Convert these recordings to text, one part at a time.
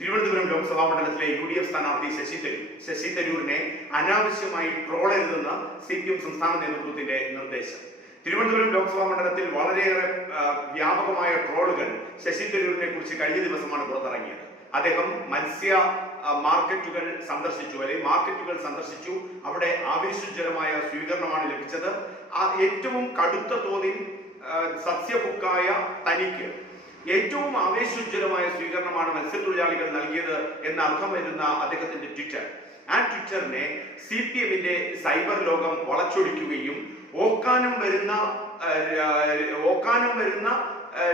തിരുവനന്തപുരം ലോക്സഭാ മണ്ഡലത്തിലെ U D F സ്ഥാനാർത്ഥി ശശി തരൂർ. ശശി തരൂരിനെ അനാവശ്യമായി ട്രോളരുതെന്ന് സി പി എം സംസ്ഥാന നേതൃത്വത്തിന്റെ നിർദ്ദേശം. തിരുവനന്തപുരം ലോക്സഭാ മണ്ഡലത്തിൽ വളരെയേറെ വ്യാപകമായ ട്രോളുകൾ ശശി തരൂരിനെ കുറിച്ച് കഴിഞ്ഞ ദിവസമാണ് പുറത്തിറങ്ങിയത്. അദ്ദേഹം മത്സ്യ മാർക്കറ്റുകൾ സന്ദർശിച്ചു അല്ലെങ്കിൽ മാർക്കറ്റുകൾ സന്ദർശിച്ചു. അവിടെ ആവേശജനമായ സ്വീകരണമാണ് ലഭിച്ചത്. ഏറ്റവും കടുത്ത തോതിൽ സസ്യബുക്കായ തനിക്ക് ഏറ്റവും ആവേശോജ്വലമായ സ്വീകരണമാണ് മത്സ്യത്തൊഴിലാളികൾ നൽകിയത് എന്ന് അർത്ഥം വരുന്ന അദ്ദേഹത്തിന്റെ ട്വിറ്റർ. ആ ട്വിറ്ററിനെ സി പി എമ്മിന്റെ സൈബർ ലോകം വളച്ചൊടിക്കുകയും ഓക്കാനം വരുന്ന ഓക്കാനം വരുന്ന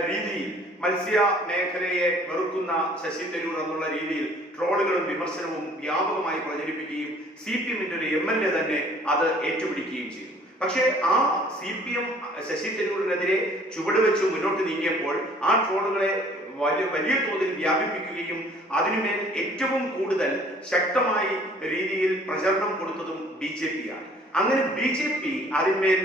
രീതിയിൽ മത്സ്യ മേഖലയെ വെറുക്കുന്ന ശശി തരൂർ എന്നുള്ള രീതിയിൽ ട്രോളുകളും വിമർശനവും വ്യാപകമായി പ്രചരിപ്പിക്കുകയും സി പി എമ്മിന്റെ ഒരു എം എൽ എ തന്നെ അത് ഏറ്റുപിടിക്കുകയും ചെയ്തു. പക്ഷേ ആ സി പി എം ശശി തരൂരിനെതിരെ ചുവട് വെച്ച് മുന്നോട്ട് നീങ്ങിയപ്പോൾ ആ ട്രോളുകളെ വലിയ വലിയ തോതിൽ വ്യാപിപ്പിക്കുകയും അതിനുമേൽ ഏറ്റവും കൂടുതൽ ശക്തമായി രീതിയിൽ പ്രചരണം കൊടുത്തതും ബി ജെ പി ആണ്. അങ്ങനെ ബി ജെ പി അതിന്മേൽ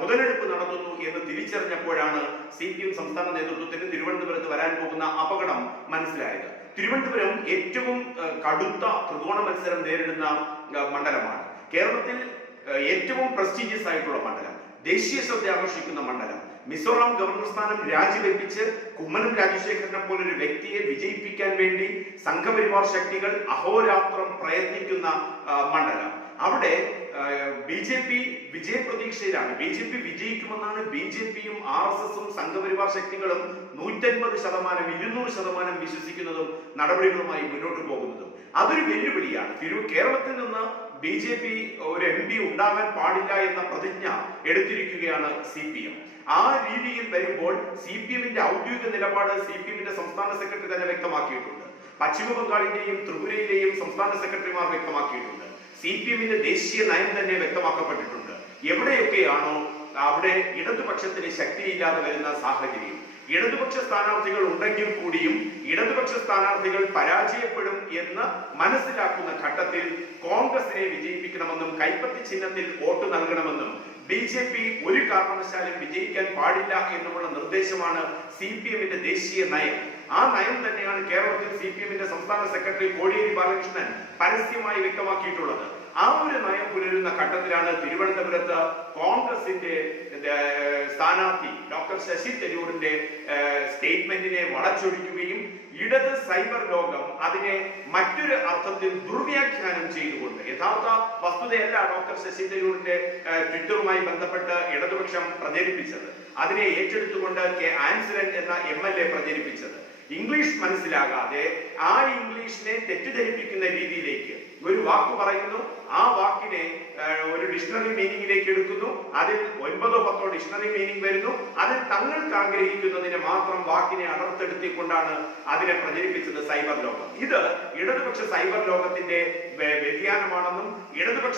മുതലെടുപ്പ് നടത്തുന്നു എന്ന് തിരിച്ചറിഞ്ഞപ്പോഴാണ് സി പി എം സംസ്ഥാന നേതൃത്വത്തിന് തിരുവനന്തപുരത്ത് വരാൻ പോകുന്ന അപകടം മനസ്സിലായത്. തിരുവനന്തപുരം ഏറ്റവും കടുത്ത ത്രികോണ മത്സരം നേരിടുന്ന മണ്ഡലമാണ്. കേരളത്തിൽ ഏറ്റവും പ്രസ്റ്റീജിയസ് ആയിട്ടുള്ള മണ്ഡലം. ദേശീയ ശ്രദ്ധ ആകർഷിക്കുന്ന മണ്ഡലം. മിസോറാം ഗവർണർ സ്ഥാനം രാജിവെപ്പിച്ച് കുമ്മനം രാജശേഖരനെ പോലൊരു വ്യക്തിയെ വിജയിപ്പിക്കാൻ വേണ്ടി സംഘപരിവാർ ശക്തികൾ അഹോരാത്രം പ്രയത്നിക്കുന്ന മണ്ഡലം. അവിടെ ബി ജെ പി വിജയപ്രതീക്ഷയിലാണ്. ബി ജെ പി വിജയിക്കുമെന്നാണ് ബി ജെ പിയും ആർ എസ് എസും സംഘപരിവാർ ശക്തികളും നൂറ്റൻപത് ശതമാനം ഇരുന്നൂറ് ശതമാനം വിശ്വസിക്കുന്നതും നടപടികളുമായി മുന്നോട്ട് പോകുന്നതും. അതൊരു വെല്ലുവിളിയാണ്. തിരു കേരളത്തിൽ നിന്ന് ബി ജെ പി ഒരു എം പി ഉണ്ടാകാൻ പാടില്ല എന്ന പ്രതിജ്ഞ എടുത്തിരിക്കുകയാണ് സി പി എം. ആ രീതിയിൽ വരുമ്പോൾ സി പി എമ്മിന്റെ ഔദ്യോഗിക നിലപാട് സി പി എമ്മിന്റെ സംസ്ഥാന സെക്രട്ടറി തന്നെ വ്യക്തമാക്കിയിട്ടുണ്ട്. പശ്ചിമ ബംഗാളിന്റെയും ത്രിപുരയിലെയും സംസ്ഥാന സെക്രട്ടറിമാർ വ്യക്തമാക്കിയിട്ടുണ്ട്. സി പി എമ്മിന്റെ ദേശീയ നയം തന്നെ വ്യക്തമാക്കപ്പെട്ടിട്ടുണ്ട്. എവിടെയൊക്കെയാണോ അവിടെ ഇടതുപക്ഷത്തിന് ശക്തിയില്ലാതെ വരുന്ന സാഹചര്യം. ഇടതുപക്ഷ സ്ഥാനാർത്ഥികൾ ഉണ്ടെങ്കിൽ കൂടിയും ഇടതുപക്ഷ സ്ഥാനാർത്ഥികൾ പരാജയപ്പെടും എന്ന് മനസ്സിലാക്കുന്ന ഘട്ടത്തിൽ കോൺഗ്രസിനെ വിജയിപ്പിക്കണമെന്നും കൈപ്പത്തി ചിഹ്നത്തിൽ വോട്ട് നൽകണമെന്നും ബി ജെ പി ഒരു കാരണവശാലും വിജയിക്കാൻ പാടില്ല എന്നുമുള്ള നിർദ്ദേശമാണ് സി പി എമ്മിന്റെ ദേശീയ നയം. ആ നയം തന്നെയാണ് കേരളത്തിൽ സി പി എമ്മിന്റെ സംസ്ഥാന സെക്രട്ടറി കോടിയേരി ബാലകൃഷ്ണൻ പരസ്യമായി വ്യക്തമാക്കിയിട്ടുള്ളത്. ആ ഒരു നയം പുലരുന്ന ഘട്ടത്തിലാണ് തിരുവനന്തപുരത്ത് കോൺഗ്രസിന്റെ സ്ഥാനാർത്ഥി ഡോക്ടർ ശശി തരൂരിന്റെ സ്റ്റേറ്റ്മെന്റിനെ വളച്ചൊടിക്കുകയും ഇടത് സൈബർ ലോകം അതിനെ മറ്റൊരു അർത്ഥത്തിൽ ദുർവ്യാഖ്യാനം ചെയ്തുകൊണ്ട് യഥാർത്ഥ വസ്തുതയല്ല ഡോക്ടർ ശശി തരൂരിന്റെ ട്വിറ്ററുമായി ബന്ധപ്പെട്ട് ഇടതുപക്ഷം പ്രചരിപ്പിച്ചത്. അതിനെ ഏറ്റെടുത്തുകൊണ്ട് കെ ആൻസലൻ എന്ന എം എൽ എ പ്രചരിപ്പിച്ചത്. ഇംഗ്ലീഷ് മനസ്സിലാകാതെ ആ ഇംഗ്ലീഷിനെ തെറ്റിദ്ധരിപ്പിക്കുന്ന രീതിയിലേക്ക് വാക്ക് പറയുന്നു. ആ വാക്കിനെ ഒരു ഡിക്ഷണറി മീനിങ്ങിലേക്ക് എടുക്കുന്നു. അതിൽ ഒൻപതോ പത്തോ ഡിക്ഷണറി മീനിങ് വരുന്നു. അതിൽ തങ്ങൾക്ക് ആഗ്രഹിക്കുന്നതിനെ മാത്രം വാക്കിനെ അടർത്തെടുത്തിക്കൊണ്ടാണ് അതിനെ പ്രചരിപ്പിച്ചത് സൈബർ ലോകം. ഇത് ഇടതുപക്ഷ സൈബർ ലോകത്തിന്റെ വ്യ- വ്യതിയാനമാണെന്നും ഇടതുപക്ഷ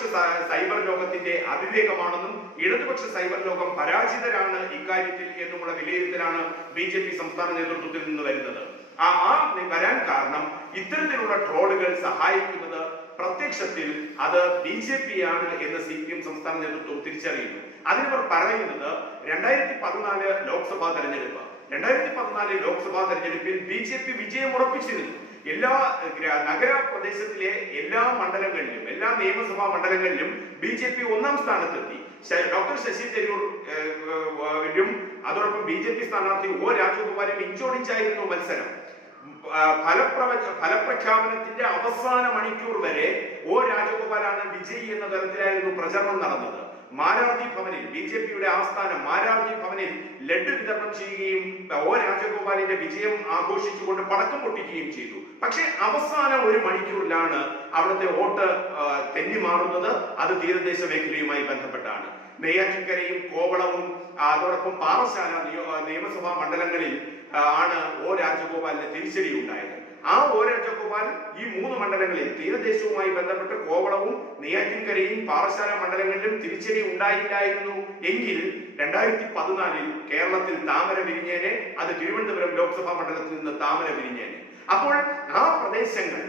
സൈബർ ലോകത്തിന്റെ അവിവേകമാണെന്നും ഇടതുപക്ഷ സൈബർ ലോകം പരാജിതരാണ് ഇക്കാര്യത്തിൽ എന്നുമുള്ള വിലയിരുത്തലാണ് ബി ജെ പി സംസ്ഥാന നേതൃത്വത്തിൽ നിന്ന് വരുന്നത്. ആ വരാൻ കാരണം ഇത്തരത്തിലുള്ള ട്രോളുകൾ സഹായിക്കുന്നത് പ്രത്യക്ഷത്തിൽ അത് ബി ജെ പി ആണ് എന്ന് സി പി എം സംസ്ഥാന നേതൃത്വം തിരിച്ചറിയുന്നു. അതിനവർ പറയുന്നത് രണ്ടായിരത്തി പതിനാല് ലോക്സഭാ തെരഞ്ഞെടുപ്പ്. രണ്ടായിരത്തി പതിനാല് ലോക്സഭാ തെരഞ്ഞെടുപ്പിൽ ബി ജെ പി വിജയം ഉറപ്പിച്ചിരുന്നു. എല്ലാ നഗര പ്രദേശത്തിലെ എല്ലാ മണ്ഡലങ്ങളിലും എല്ലാ നിയമസഭാ മണ്ഡലങ്ങളിലും ബി ജെ പി ഒന്നാം സ്ഥാനത്തെത്തി. ഡോക്ടർ ശശി തരൂർ അതോടൊപ്പം ബി ജെ പി സ്ഥാനാർത്ഥി ഒ രാജഗോപാലും ഇഞ്ചോടിഞ്ചായിരുന്നു മത്സരം. ഫലപ്രവച ഫലപ്രഖ്യാപനത്തിന്റെ അവസാന മണിക്കൂർ വരെ ഓ രാജഗോപാലാണ് വിജയി എന്ന തരത്തിലായിരുന്നു പ്രചരണം നടന്നത്. മാരാർജി ഭവനിൽ ബി ജെ പിയുടെ ആസ്ഥാനം മാരാർജി ഭവനിൽ ലഡ്ഡു വിതരണം ചെയ്യുകയും ഒ രാജഗോപാലിന്റെ വിജയം ആഘോഷിച്ചുകൊണ്ട് പടക്കം പൊട്ടിക്കുകയും ചെയ്തു. പക്ഷേ അവസാന ഒരു മണിക്കൂറിലാണ് അവിടുത്തെ വോട്ട് തെന്നി മാറുന്നത്. അത് തീരദേശ മേഖലയുമായി ബന്ധപ്പെട്ടാണ്. നെയ്യാറ്റിക്കരയും കോവളവും അതോടൊപ്പം പാറശാല നിയമസഭാ മണ്ഡലങ്ങളിൽ ആണ് ഒ രാജഗോപാലിന് തിരിച്ചടി ഉണ്ടായത് ആ ഒ രാജഗോപാൽ ഈ മൂന്ന് മണ്ഡലങ്ങളിൽ തീരദേശവുമായി ബന്ധപ്പെട്ട് കോവളവും നെയ്യാറ്റിൻകരയും പാറശാല മണ്ഡലങ്ങളിലും തിരിച്ചടി ഉണ്ടായില്ലായിരുന്നു. എങ്കിൽ രണ്ടായിരത്തി പതിനാലിൽ കേരളത്തിൽ താമര വിരിഞ്ഞേനെ അത് തിരുവനന്തപുരം ലോക്സഭാ മണ്ഡലത്തിൽ നിന്ന് താമര വിരിഞ്ഞേനെ അപ്പോൾ ആ പ്രദേശങ്ങൾ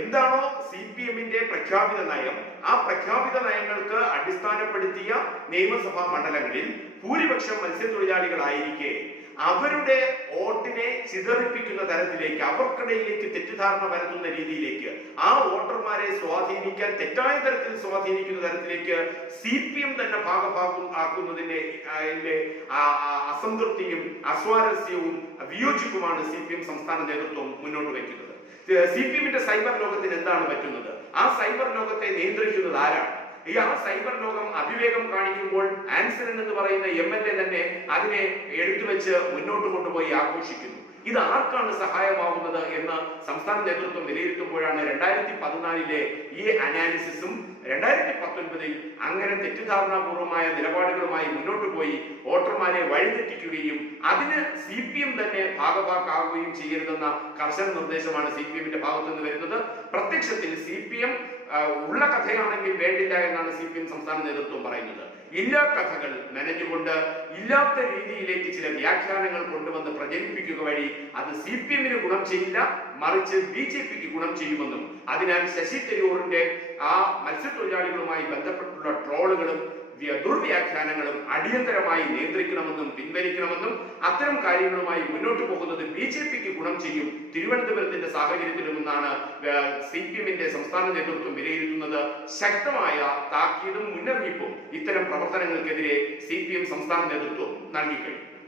എന്താണോ സി പി എമ്മിന്റെ പ്രഖ്യാപിത നയം ആ പ്രഖ്യാപിത നയങ്ങൾക്ക് അടിസ്ഥാനപ്പെടുത്തിയ നിയമസഭാ മണ്ഡലങ്ങളിൽ ഭൂരിപക്ഷം മത്സ്യത്തൊഴിലാളികളായിരിക്കെ അവരുടെ വോട്ടിനെ ചിതറിപ്പിക്കുന്ന തരത്തിലേക്ക് അവർക്കിടയിലേക്ക് തെറ്റിദ്ധാരണ പരത്തുന്ന രീതിയിലേക്ക് ആ വോട്ടർമാരെ സ്വാധീനിക്കാൻ തെറ്റായ തരത്തിൽ സ്വാധീനിക്കുന്ന തരത്തിലേക്ക് സി പി എം തന്നെ ഭാഗഭാഗം ആക്കുന്നതിന്റെ അസംതൃപ്തിയും അസ്വാരസ്യവും വിയോജിപ്പുമാണ് സി പി എം സംസ്ഥാന നേതൃത്വം മുന്നോട്ട് വയ്ക്കുന്നത്. സി പി എമ്മിന്റെ സൈബർ ലോകത്തിന് എന്താണ് പറ്റുന്നത്? ആ സൈബർ ലോകത്തെ നിയന്ത്രിക്കുന്നത് ആരാണ്? ഈ ആ സൈബർ ലോകം അഭിവേഗം കാണിക്കുമ്പോൾ ആൻസർ എന്ന് പറയുന്ന എം എൽ എ തന്നെ അതിനെ എടുത്തു വെച്ച് മുന്നോട്ട് കൊണ്ടുപോയി ആഘോഷിക്കുന്നു. ഇത് ആർക്കാണ് സഹായമാവുന്നത് എന്ന് സംസ്ഥാന നേതൃത്വം വിലയിരുത്തുമ്പോഴാണ് രണ്ടായിരത്തി പതിനാലിലെ ഈ അനാലിസിസും രണ്ടായിരത്തി പത്തൊൻപതിൽ അങ്ങനെ തെറ്റിദ്ധാരണാപൂർവമായ നിലപാടുകളുമായി മുന്നോട്ട് പോയി വോട്ടർമാരെ വഴിതെറ്റിക്കുകയും അതിന് സി പി എം തന്നെ ഭാഗഭാക്കാവുകയും ചെയ്യരുതെന്ന കർശന നിർദ്ദേശമാണ് സി പി എമ്മിന്റെ ഭാഗത്തു നിന്ന് വരുന്നത്. പ്രത്യക്ഷത്തിൽ സി പി എം ഉള്ള കഥയാണെങ്കിൽ വേണ്ടില്ല എന്നാണ് സി പി എം സംസ്ഥാന നേതൃത്വം പറയുന്നത്. ഇല്ലാ കഥകൾ മെനഞ്ഞുകൊണ്ട് ഇല്ലാത്ത രീതിയിലേക്ക് ചില വ്യാഖ്യാനങ്ങൾ കൊണ്ടുവന്ന് പ്രചരിപ്പിക്കുക വഴി അത് സി പി എമ്മിന് ഗുണം ചെയ്യില്ല മറിച്ച് ബി ജെ പിക്ക് ഗുണം ചെയ്യുമെന്നും. അതിനാൽ ശശി തരൂറിന്റെ ആ മത്സ്യത്തൊഴിലാളികളുമായി ബന്ധപ്പെട്ടുള്ള ട്രോളുകളും ദുർവ്യാഖ്യാനങ്ങളും അടിയന്തരമായി നിയന്ത്രിക്കണമെന്നും പിൻവലിക്കണമെന്നും അത്തരം കാര്യങ്ങളുമായി മുന്നോട്ട് പോകുന്നത് ബി ജെ പിക്ക് ഗുണം ചെയ്യും. തിരുവനന്തപുരത്തിന്റെ സാഹചര്യത്തിലുമെന്നാണ് സി പി എമ്മിന്റെ സംസ്ഥാന നേതൃത്വം വിലയിരുത്തുന്നത് ശക്തമായ താക്കീതും മുന്നറിയിപ്പും ഇത്തരം പ്രവർത്തനങ്ങൾക്കെതിരെ സി പി എം സംസ്ഥാന നേതൃത്വം നൽകിക്കഴിഞ്ഞു.